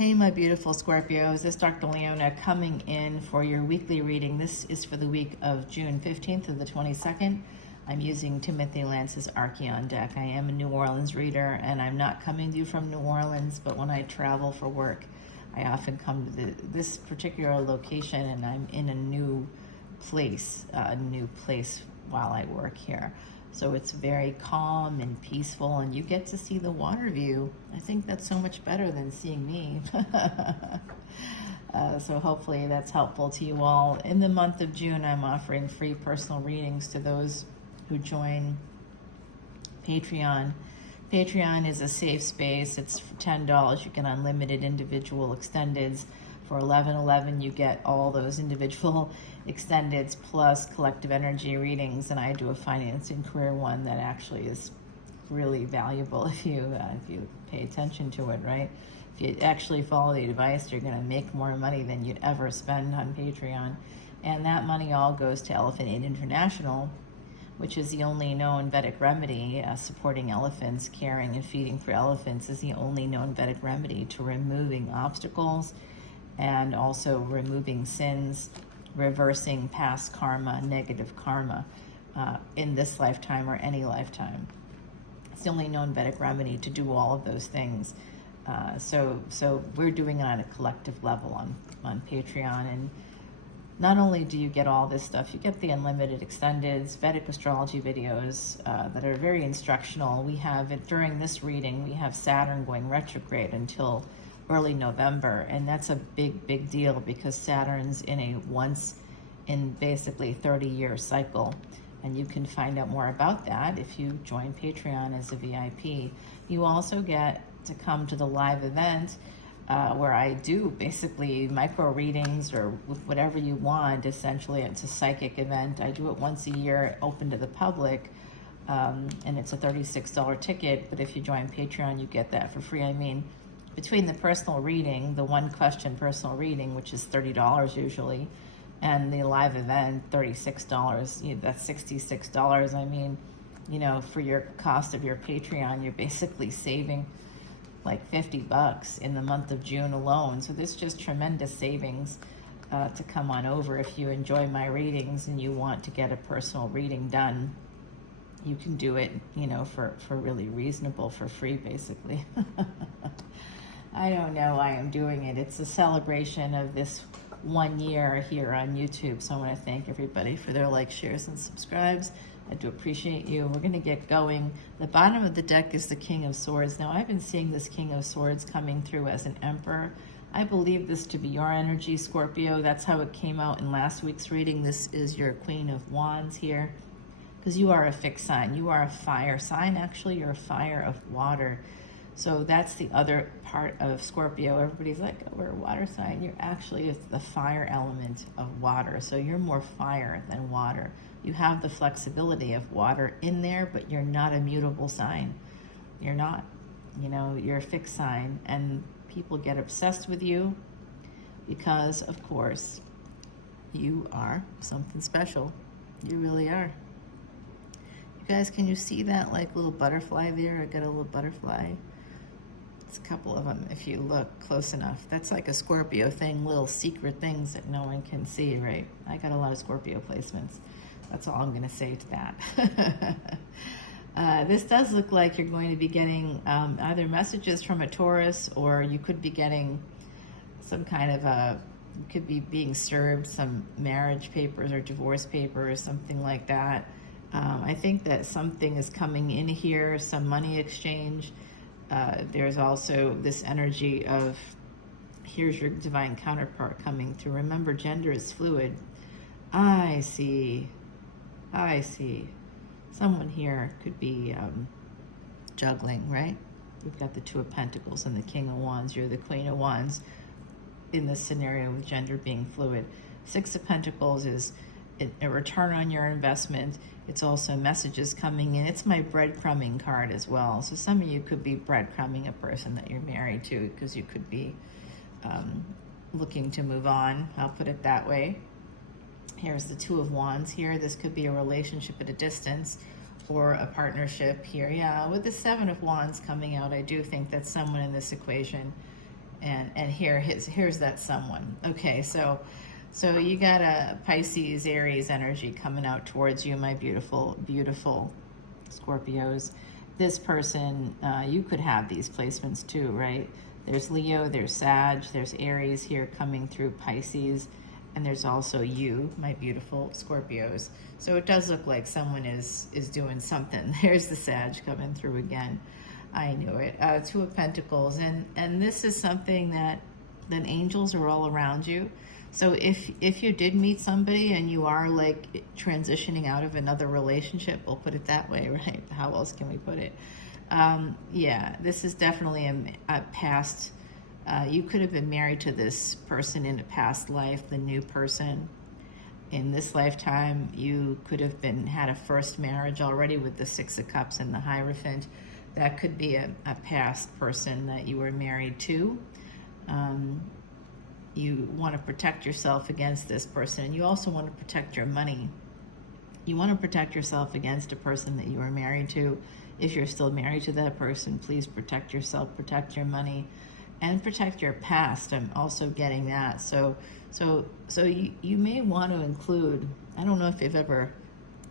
Hey, my beautiful Scorpios. This is Dr. Leona coming in for your weekly reading. This is for the week of June 15th to the 22nd. I'm using Timothy Lance's Archeon deck. I am a New Orleans reader, and I'm not coming to you from New Orleans, but when I travel for work, I often come to this particular location, and I'm in a new place while I work here. So it's very calm and peaceful, and you get to see the water view. I think that's so much better than seeing me. So hopefully that's helpful to you all. In the month of June, I'm offering free personal readings to those who join Patreon. Patreon is a safe space. It's for $10. You get unlimited individual extendeds. For $11.11, you get all those individual extendeds plus collective energy readings, and I do a finance and career one that actually is really valuable if you pay attention to it, right? If you actually follow the advice, you're going to make more money than you'd ever spend on Patreon, and that money all goes to Elephant Aid International, which is the only known Vedic remedy supporting elephants. Caring and feeding for elephants is the only known Vedic remedy to removing obstacles and also removing sins, reversing past karma, negative karma in this lifetime or any lifetime. It's the only known Vedic remedy to do all of those things. So we're doing it on a collective level on Patreon. And not only do you get all this stuff, you get the unlimited extendeds, Vedic astrology videos that are very instructional. We have it during this reading, we have Saturn going retrograde until early November, and that's a big deal because Saturn's in a once in basically 30-year cycle, and you can find out more about that if you join Patreon as a VIP. You also get to come to the live event where I do basically micro readings or whatever you want. Essentially, it's a psychic event. I do it once a year, open to the public, and it's a $36 ticket, but if you join Patreon, you get that for free. I mean, between the personal reading, the one question personal reading, which is $30 usually, and the live event, $36, that's $66. I mean, for your cost of your Patreon, you're basically saving like $50 in the month of June alone. So there's just tremendous savings to come on over. If you enjoy my readings and you want to get a personal reading done, you can do it, for really reasonable, for free, basically. I don't know why I'm doing it. It's a celebration of this 1 year here on YouTube. So I want to thank everybody for their likes, shares, and subscribes. I do appreciate you. We're going to get going. The bottom of the deck is the King of Swords. Now, I've been seeing this King of Swords coming through as an Emperor. I believe this to be your energy, Scorpio. That's how it came out in last week's reading. This is your Queen of Wands here, because you are a fixed sign. You are a fire sign. Actually, you're a fire of water. So that's the other part of Scorpio. Everybody's like, oh, we're a water sign. You're actually the fire element of water. So you're more fire than water. You have the flexibility of water in there, but you're not a mutable sign. You're not. You're a fixed sign. And people get obsessed with you because, of course, you are something special. You really are. You guys, can you see that like little butterfly there? I got a little butterfly. It's a couple of them if you look close enough. That's like a Scorpio thing, little secret things that no one can see, right? I got a lot of Scorpio placements. That's all I'm going to say to that. This does look like you're going to be getting either messages from a Taurus, or you could be getting some kind of you could be being served some marriage papers or divorce papers, something like that. I think that something is coming in here, some money exchange. There's also this energy of, here's your divine counterpart coming through. Remember, gender is fluid. I see. Someone here could be juggling, right? We've got the Two of Pentacles and the King of Wands. You're the Queen of Wands in this scenario with gender being fluid. Six of Pentacles is a return on your investment. It's also messages coming in. It's my breadcrumbing card as well. So some of you could be breadcrumbing a person that you're married to, because you could be looking to move on. I'll put it that way. Here's the Two of Wands here. This could be a relationship at a distance or a partnership here. Yeah, with the Seven of Wands coming out, I do think that someone in this equation And here's that someone. Okay, so you got a Pisces, Aries energy coming out towards you, my beautiful, beautiful Scorpios. This person, you could have these placements too, right? There's Leo, there's Sag, there's Aries here coming through Pisces, and there's also you, my beautiful Scorpios. So it does look like someone is doing something. There's the Sag coming through again. I knew it. Two of Pentacles, and this is something that angels are all around you. So if you did meet somebody and you are like transitioning out of another relationship, we'll put it that way, right? How else can we put it? Yeah, this is definitely a past. You could have been married to this person in a past life, the new person. In this lifetime, you could have had a first marriage already with the Six of Cups and the Hierophant. That could be a past person that you were married to. You want to protect yourself against this person, and you also want to protect your money. You want to protect yourself against a person that you were married to. If you're still married to that person, please protect yourself, protect your money, and protect your past. I'm also getting that. So you may want to include, I don't know if you've ever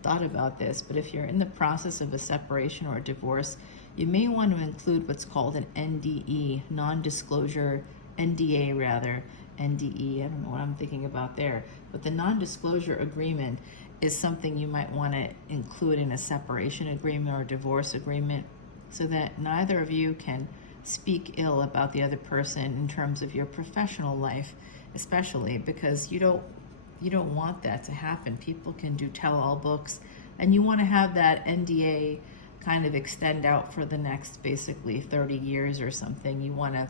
thought about this, but if you're in the process of a separation or a divorce, you may want to include what's called an NDE, non-disclosure, NDA rather, NDE, I don't know what I'm thinking about there, but the non-disclosure agreement is something you might want to include in a separation agreement or divorce agreement, so that neither of you can speak ill about the other person in terms of your professional life, especially because you don't want that to happen. People can do tell-all books, and you want to have that NDA kind of extend out for the next basically 30 years or something. You want to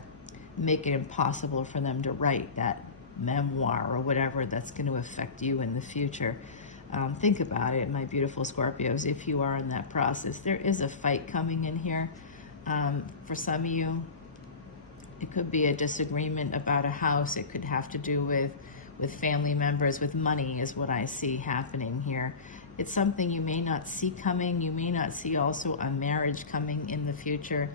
make it impossible for them to write that memoir or whatever that's going to affect you in the future. Think about it, my beautiful Scorpios, if you are in that process. There is a fight coming in here. For some of you, it could be a disagreement about a house. It could have to do with family members, with money is what I see happening here. It's something you may not see coming. You may not see also a marriage coming in the future.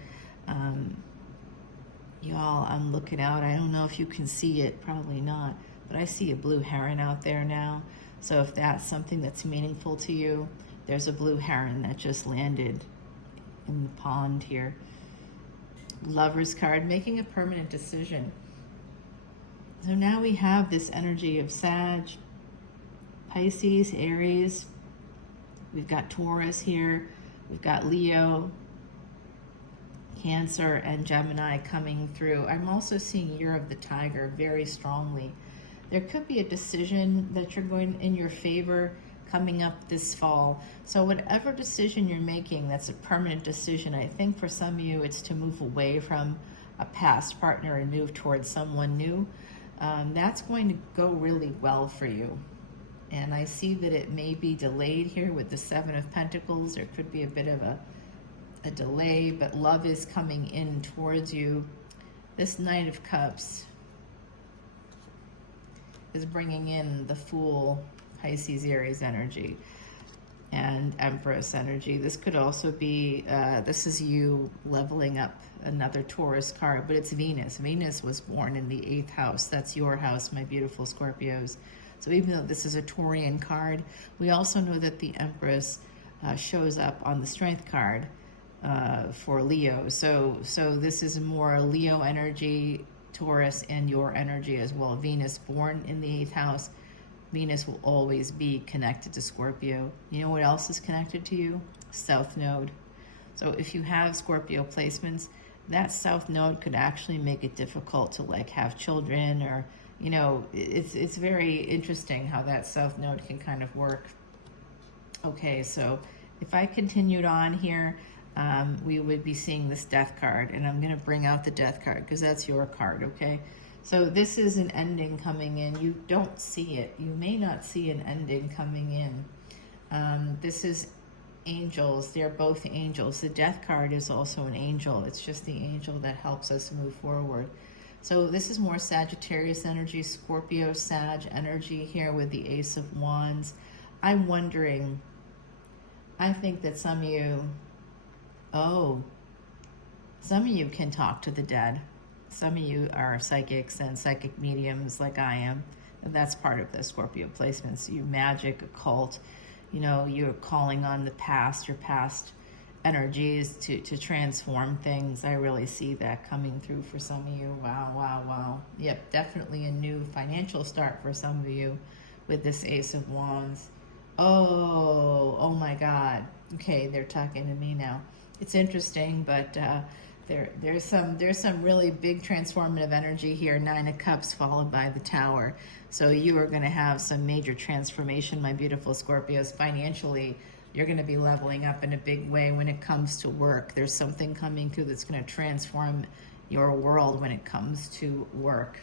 Y'all, I'm looking out. I don't know if you can see it, probably not, but I see a blue heron out there now. So if that's something that's meaningful to you, there's a blue heron that just landed in the pond here. Lover's card, making a permanent decision. So now we have this energy of Sag, Pisces, Aries. We've got Taurus here. We've got Leo, Cancer, and Gemini coming through. I'm also seeing Year of the Tiger very strongly. There could be a decision that you're going in your favor coming up this fall. So whatever decision you're making, that's a permanent decision. I think for some of you, it's to move away from a past partner and move towards someone new. That's going to go really well for you. And I see that it may be delayed here with the Seven of Pentacles. There could be a bit of a delay, but love is coming in towards you. This Knight of Cups is bringing in the Fool, Pisces, Aries energy, and Empress energy. This could also be, this is you leveling up another Taurus card, but it's Venus. Venus was born in the 8th house. That's your house, my beautiful Scorpios. So even though this is a Taurian card, we also know that the Empress shows up on the Strength card for Leo. So this is more Leo energy, Taurus, and your energy as well. Venus born in the 8th house. Venus will always be connected to Scorpio. You know what else is connected to you? South Node. So if you have Scorpio placements, that South Node could actually make it difficult to like have children, or you know, it's very interesting how that South Node can kind of work. Okay, so if I continued on here, we would be seeing this Death card, and I'm going to bring out the Death card because that's your card, okay? So this is an ending coming in. You don't see it. You may not see an ending coming in. This is angels. They're both angels. The Death card is also an angel. It's just the angel that helps us move forward. So this is more Sagittarius energy, Scorpio, Sag energy here with the Ace of Wands. I'm wondering, I think that some of you can talk to the dead. Some of you are psychics and psychic mediums like I am, and that's part of the Scorpio placements. You magic, occult, you know, you're calling on the past, your past energies to transform things. I really see that coming through for some of you. Wow, wow, wow. Yep, definitely a new financial start for some of you with this Ace of Wands. Oh my God. Okay, they're talking to me now. It's interesting, but there's some really big transformative energy here. 9 of Cups followed by the Tower. So you are going to have some major transformation, my beautiful Scorpios. Financially, you're going to be leveling up in a big way when it comes to work. There's something coming through that's going to transform your world when it comes to work.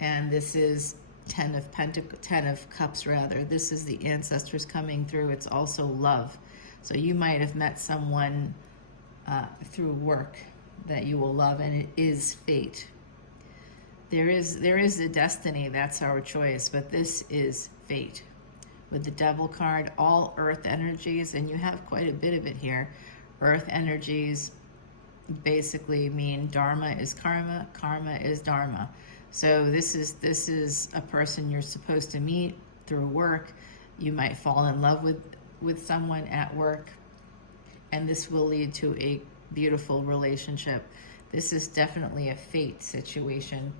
And this is 10 of Cups rather. This is the ancestors coming through. It's also love. So you might have met someone through work that you will love, and it is fate. There is a destiny, that's our choice, but this is fate. With the Devil card, all earth energies, and you have quite a bit of it here. Earth energies basically mean dharma is karma, karma is dharma. So this is a person you're supposed to meet through work. You might fall in love with someone at work, and this will lead to a beautiful relationship. This is definitely a fate situation.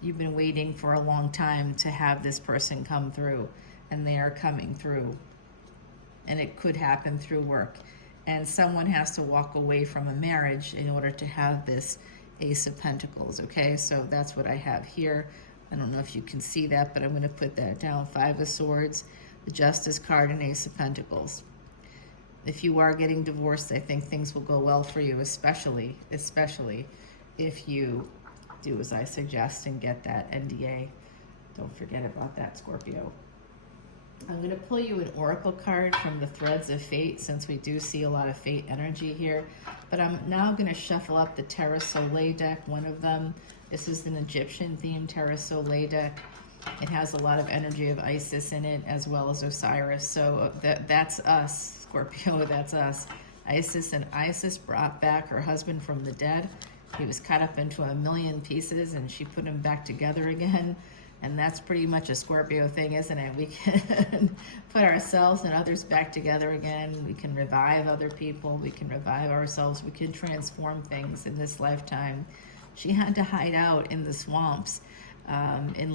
You've been waiting for a long time to have this person come through, and they are coming through. And it could happen through work. And someone has to walk away from a marriage in order to have this Ace of Pentacles, okay? So that's what I have here. I don't know if you can see that, but I'm going to put that down. 5 of Swords, the Justice card, and Ace of Pentacles. If you are getting divorced, I think things will go well for you, especially if you do as I suggest and get that NDA. Don't forget about that, Scorpio. I'm going to pull you an oracle card from the Threads of Fate, since we do see a lot of fate energy here. But I'm now going to shuffle up the Terra Soleil deck, one of them. This is an Egyptian-themed Terra Soleil deck. It has a lot of energy of Isis in it, as well as Osiris. So that's us, Scorpio, that's us. Isis brought back her husband from the dead. He was cut up into a million pieces, and she put him back together again. And that's pretty much a Scorpio thing, isn't it? We can put ourselves and others back together again. We can revive other people. We can revive ourselves. We can transform things in this lifetime. She had to hide out in the swamps, in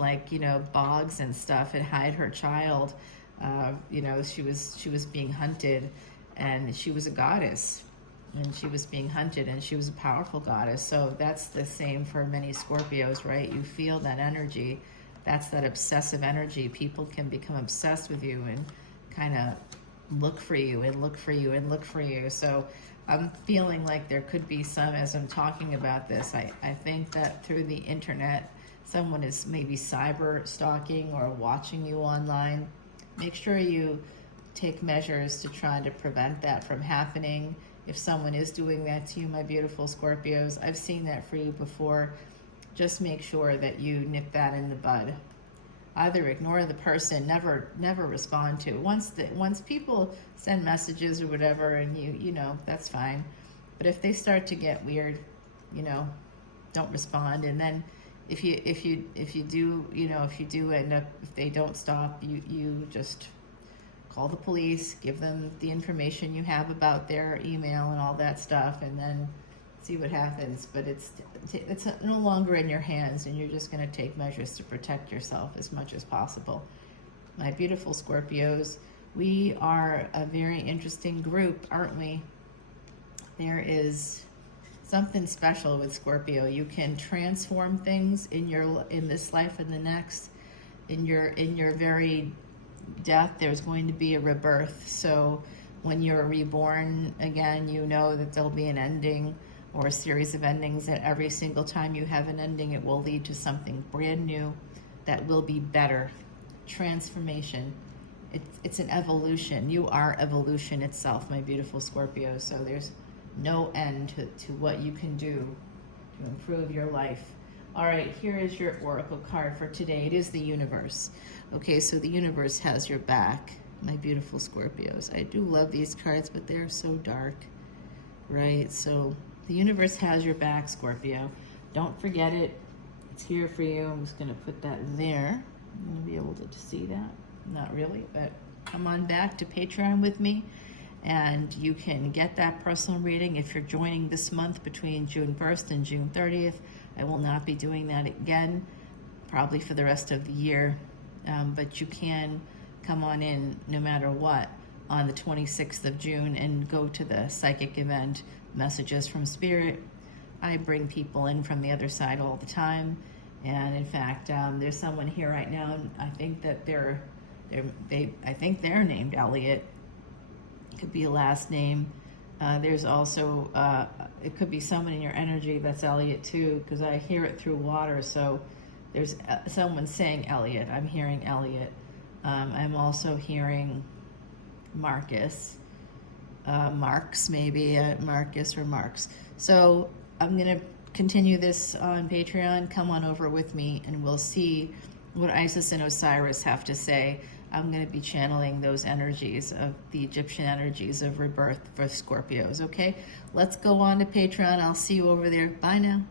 bogs and stuff, and hide her child. She was being hunted, and she was a goddess. And she was being hunted, and she was a powerful goddess. So that's the same for many Scorpios, right? You feel that energy. That's that obsessive energy. People can become obsessed with you and kind of look for you and look for you and look for you. So I'm feeling like there could be some, as I'm talking about this, I think that through the internet, someone is maybe cyber stalking or watching you online. Make sure you take measures to try to prevent that from happening. If someone is doing that to you, my beautiful Scorpios, I've seen that for you before. Just make sure that you nip that in the bud. Either ignore the person, never respond to. Once people send messages or whatever, and you know, that's fine. But if they start to get weird, don't respond. And then if you do end up, if they don't stop, you just call the police, give them the information you have about their email and all that stuff, and then see what happens. But it's no longer in your hands, and you're just going to take measures to protect yourself as much as possible. My beautiful Scorpios, we are a very interesting group, aren't we? There is something special with Scorpio. You can transform things in this life and the next. In your very death, there's going to be a rebirth. So when you're reborn again, you know that there'll be an ending, or a series of endings, that every single time you have an ending, it will lead to something brand new that will be better. Transformation. It's an evolution. You are evolution itself, my beautiful Scorpio. So there's no end to what you can do to improve your life. All right, here is your oracle card for today. It is the universe. Okay, so the universe has your back, my beautiful Scorpios. I do love these cards, but they're so dark, right? So The universe has your back, Scorpio. Don't forget it. It's here for you. I'm just going to put that there. I'm going to be able to see that. Not really, but come on back to Patreon with me, and you can get that personal reading if you're joining this month between June 1st and June 30th. I will not be doing that again, probably for the rest of the year, but you can come on in no matter what on the 26th of June and go to the psychic event, Messages from Spirit. I bring people in from the other side all the time, and in fact, there's someone here right now. I think that I think they're named Elliot. It could be a last name. There's also it could be someone in your energy that's Elliot too, because I hear it through water. So there's someone saying Elliot. I'm hearing Elliot. I'm also hearing Marcus. Marks, maybe Marcus or Marks. So I'm going to continue this on Patreon. Come on over with me and we'll see what Isis and Osiris have to say. I'm going to be channeling those energies of the Egyptian energies of rebirth for Scorpios, okay? Let's go on to Patreon. I'll see you over there. Bye now.